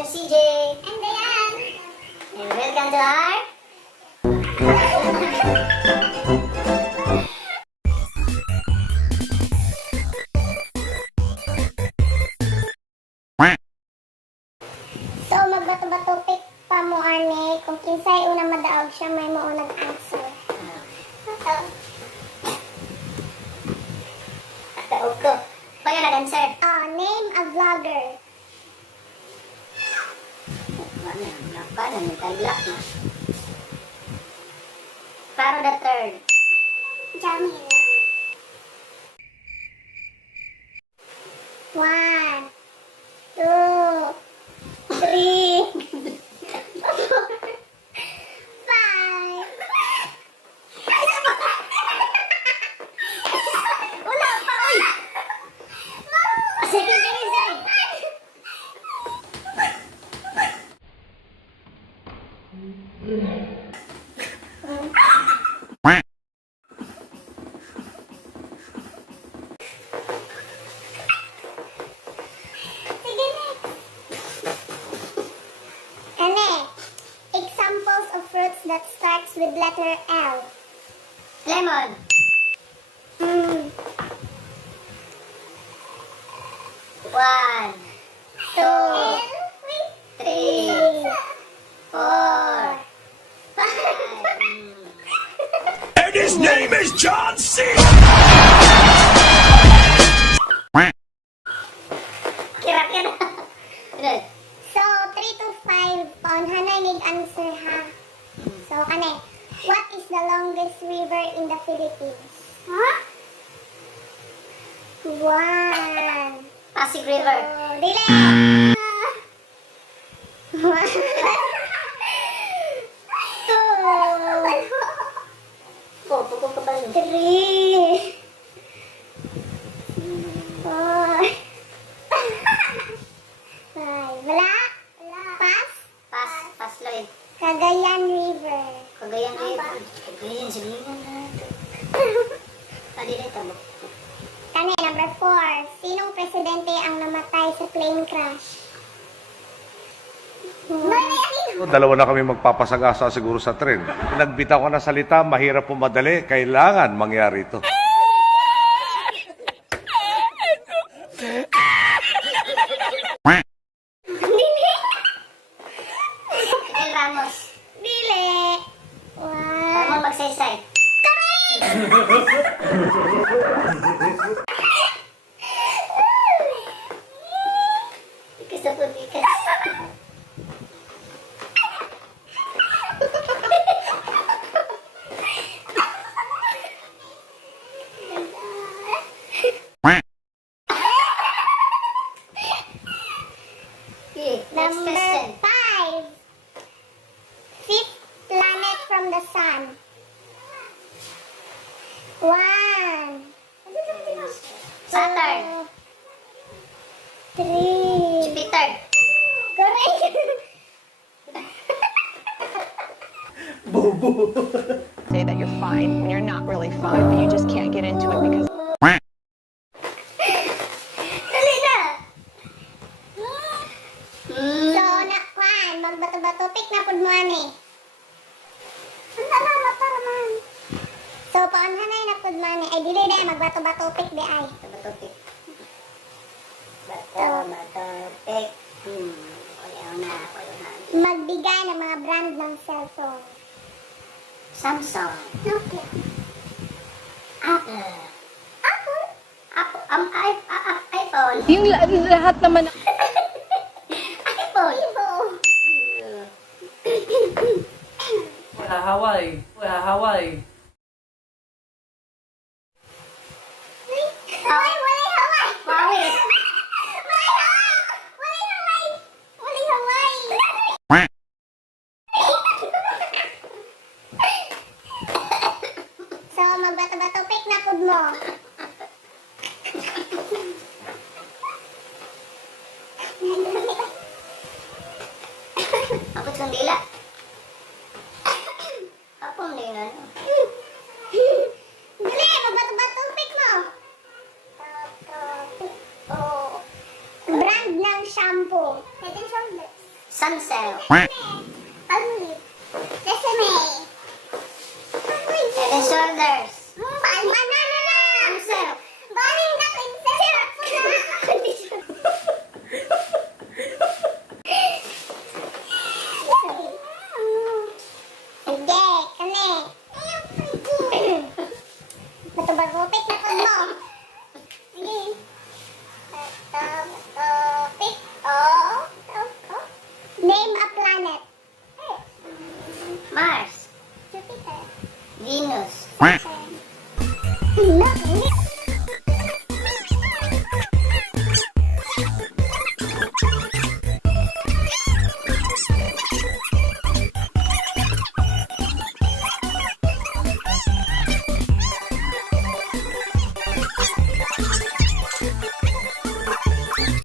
I'm CJ. And Dayan. And welcome to our... So, magbato-bato pick pa mo, ani. Kung kinsay unang madaog siya, may mo unang answer. Taog ko. Paano nag-answer? Name a vlogger. Paano nagtagla na? Paro the third. Jamil. 1, 2, 3, 5. Wala pa, oy! Sige. Sige, next. Ane, examples of fruits that starts with letter L. Lemon. One, two, three, 4, 5. And his name is John C. Kirap yan. So, 3 to 5 on hanay nig answer ha. So, kane, what is the longest river in the Philippines? Huh? 1. Pasig River. Dili! 1. 2. Pupukong ka ba yun? 3. 4. 5. Wala? Pass? Pas Lloyd. Cagayan River. Cagayan River. Cagayan, sabihin na. Tadi na ito. Kani, number 4. Sinong presidente ang namatay sa plane crash? Dalawa na kami magpapasagasa siguro sa tren. Nagbitaw ka na salita, mahirap pumadali, kailangan mangyari ito. Fidel Ramos. Dili. Tama 1. magsaysay. Ikas ako, ikas. Okay, next Number question. 5. Fifth planet from the sun. 1. Saturn. 3. Jupiter. Correct. Say that you're fine when you're not really fine, but you just can't get into it because Dali na. So, nakwan, magbato-bato, pick na pud mo ani. Ang salamat para man. So, paanhanay na pud mo ani. Ay, dili na, magbato-bato, pick di ay. Batopik. Batopik. Ayaw na. Magbigay ng mga brand ng cellphone. Samsung. Okay. Apple. Apple? Apple. iPhone. yung lahat naman iPhone. Wala Hawaii. Ay, wala Hawaii! Huawei. Wala Hawaii! So, magbato-bato, pick na pud mo. Abot kang dila. Apong dila. Dali, magbato-bato, pick mo. Brand ng shampoo. Head and Shoulders. Samsel. Palmolive. Sesame. Head and shoulders.